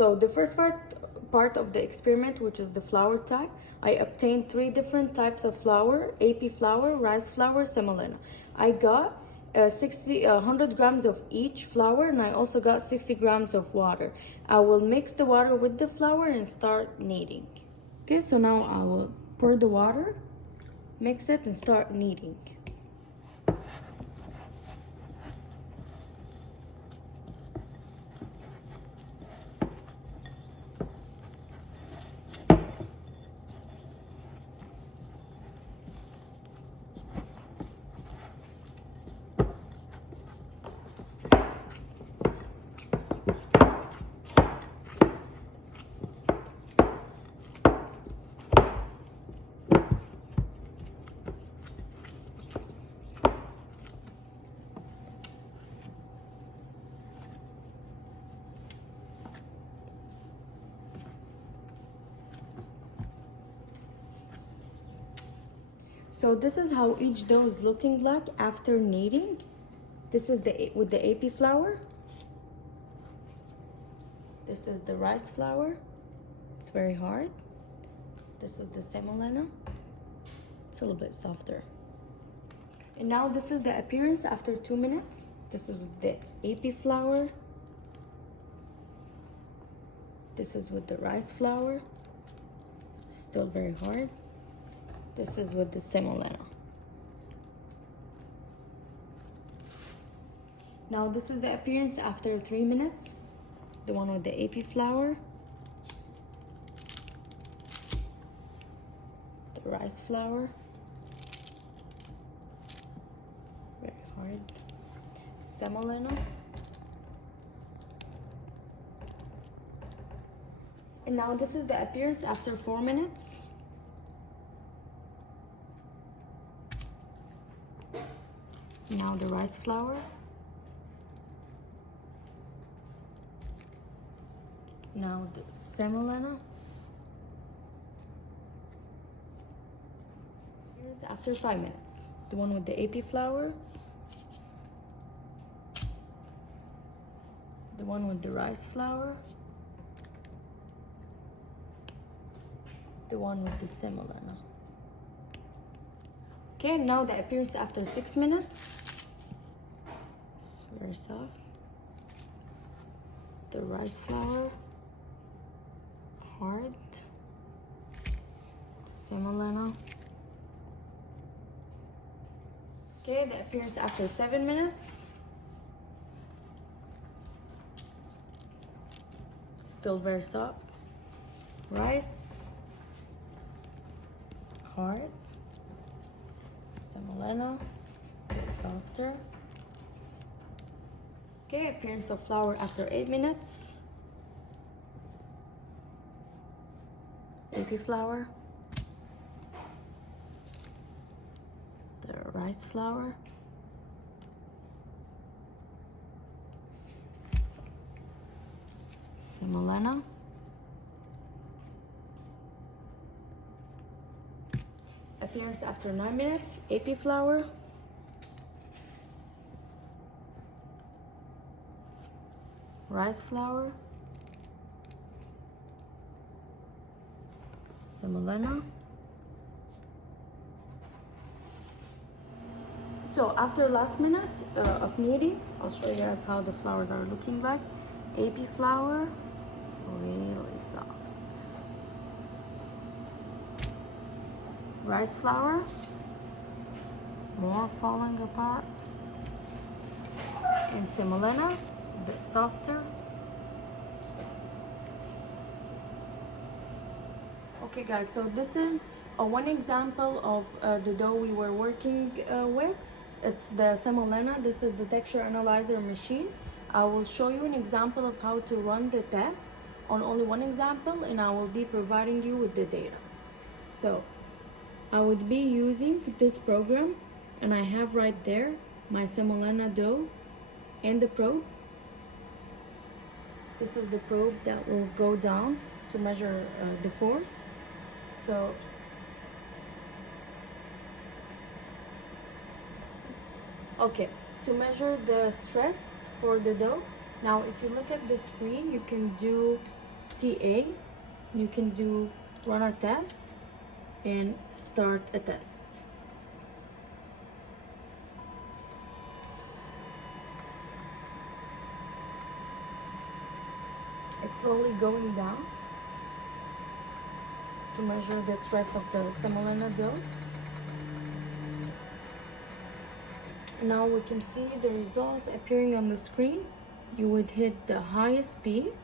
So the first part of the experiment, which is the flour type, I obtained 3 different types of flour: AP flour, rice flour, semolina. I got 100 grams of each flour, and I also got 60 grams of water. I will mix the water with the flour and start kneading. Okay, so now I will pour the water, mix it, and start kneading. So this is how each dough is looking like after kneading. This is with the AP flour. This is the rice flour. It's very hard. This is the semolina. It's a little bit softer. And now this is the appearance after 2 minutes. This is with the AP flour. This is with the rice flour. Still very hard. This is with the semolina. Now this is the appearance after 3 minutes. The one with the AP flour. The rice flour. Very hard. Semolina. And now this is the appearance after 4 minutes. Now the rice flour. Now the semolina. Here's after 5 minutes. The one with the AP flour. The one with the rice flour. The one with the semolina. Okay, now the appearance after 6 minutes. It's very soft. The rice flour, hard. Semolina. Okay, the appearance after 7 minutes. Still very soft. Rice, hard. Semolina, a bit softer. Okay, appearance of flour after 8 minutes. AP flour. The rice flour. Semolina. Appearance after 9 minutes. AP flour. Rice flour. Semolina. So after last minute of kneading, I'll show you guys how the flours are looking like. AP flour, really soft. Rice flour, more falling apart. And semolina, a bit softer. Okay guys, so this is one example of the dough we were working with. It's the semolina. This is the texture analyzer machine. I will show you an example of how to run the test on only one example, and I will be providing you with the data. So I would be using this program, and I have right there my semolina dough and the probe. This is the probe that will go down to measure the force. So okay, to measure the stress for the dough. Now if you look at the screen, you can do TA. You can do run a test and start a test. It's slowly going down to measure the stress of the semolina dough. Now we can see the results appearing on the screen. You would hit the highest peak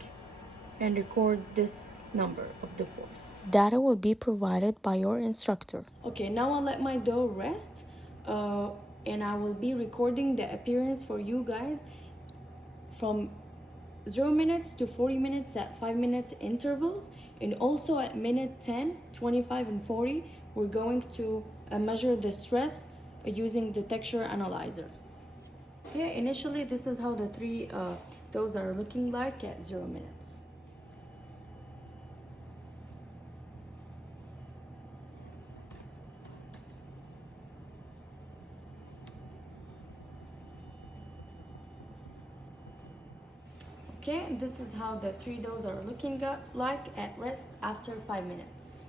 and record this number of the force. Data will be provided by your instructor. Okay, now I'll let my dough rest and I will be recording the appearance for you guys from 0 minutes to 40 minutes at 5 minutes intervals, and also at minute 10, 25 and 40 we're going to measure the stress using the texture analyzer. Okay, initially this is how the three doughs are looking like at 0 minutes. Okay, this is how the three doughs are looking like at rest after 5 minutes.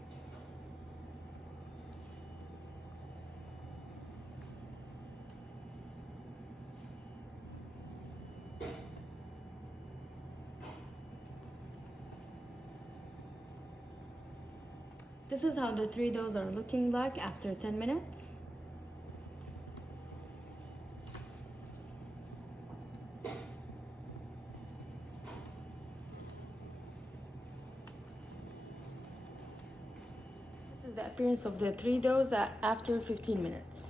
This is how the three doughs are looking like after 10 minutes. This is the appearance of the three doughs after 15 minutes.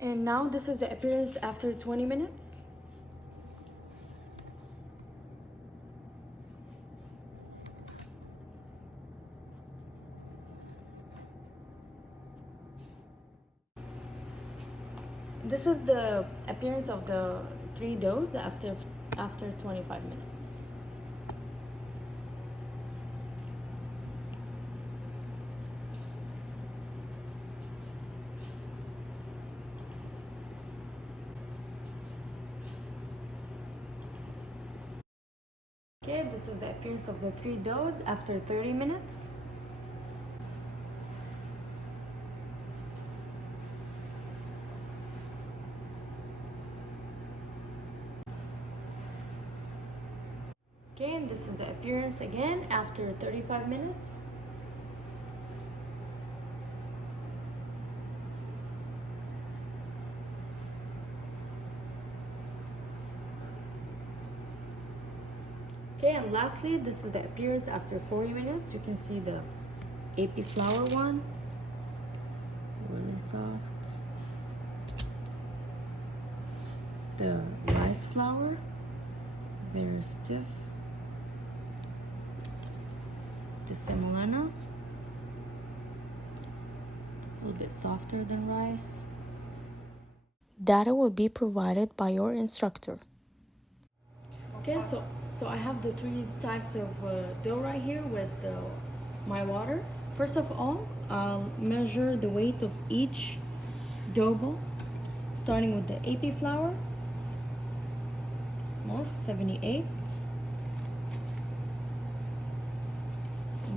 And now this is the appearance after 20 minutes. This is the appearance of the three doughs after 25 minutes. Okay, this is the appearance of the three doughs after 30 minutes. Okay, and this is the appearance again after 35 minutes. Okay, and lastly, this is the appearance after 40 minutes. You can see the AP flour one, really soft. The rice flour, very stiff. The semolina, a little bit softer than rice. Data will be provided by your instructor. Okay, so I have the three types of dough right here with my water. First of all, I'll measure the weight of each dough ball, starting with the AP flour, most 78.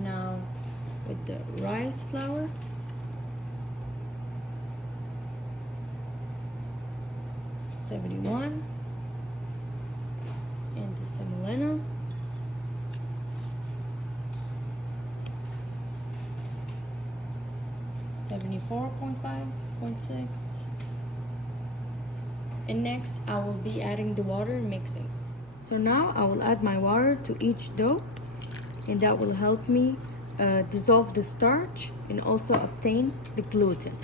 Now with the rice flour, 71, and the semolina, 74.5.6. And next I will be adding the water and mixing. So now I will add my water to each dough, and that will help me dissolve the starch and also obtain the gluten.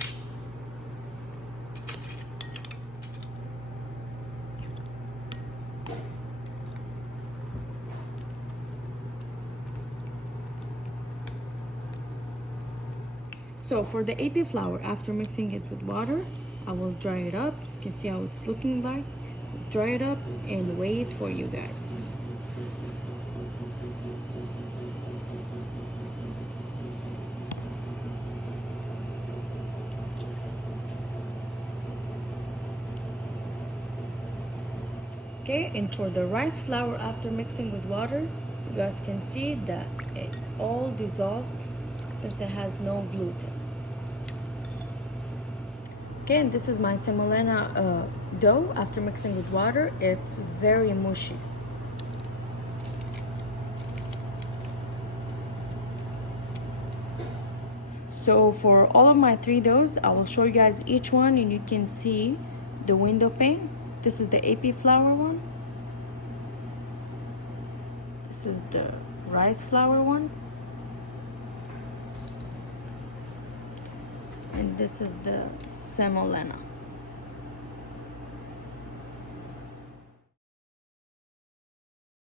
So for the AP flour, after mixing it with water, I will dry it up. You can see how it's looking like. Dry it up and weigh it for you guys. Okay, and for the rice flour, after mixing with water, you guys can see that it all dissolved since it has no gluten. Okay, and this is my semolina dough after mixing with water. It's very mushy. So for all of my 3 doughs, I will show you guys each one and you can see the window pane. This is the AP flour one. This is the rice flour one. And this is the semolina.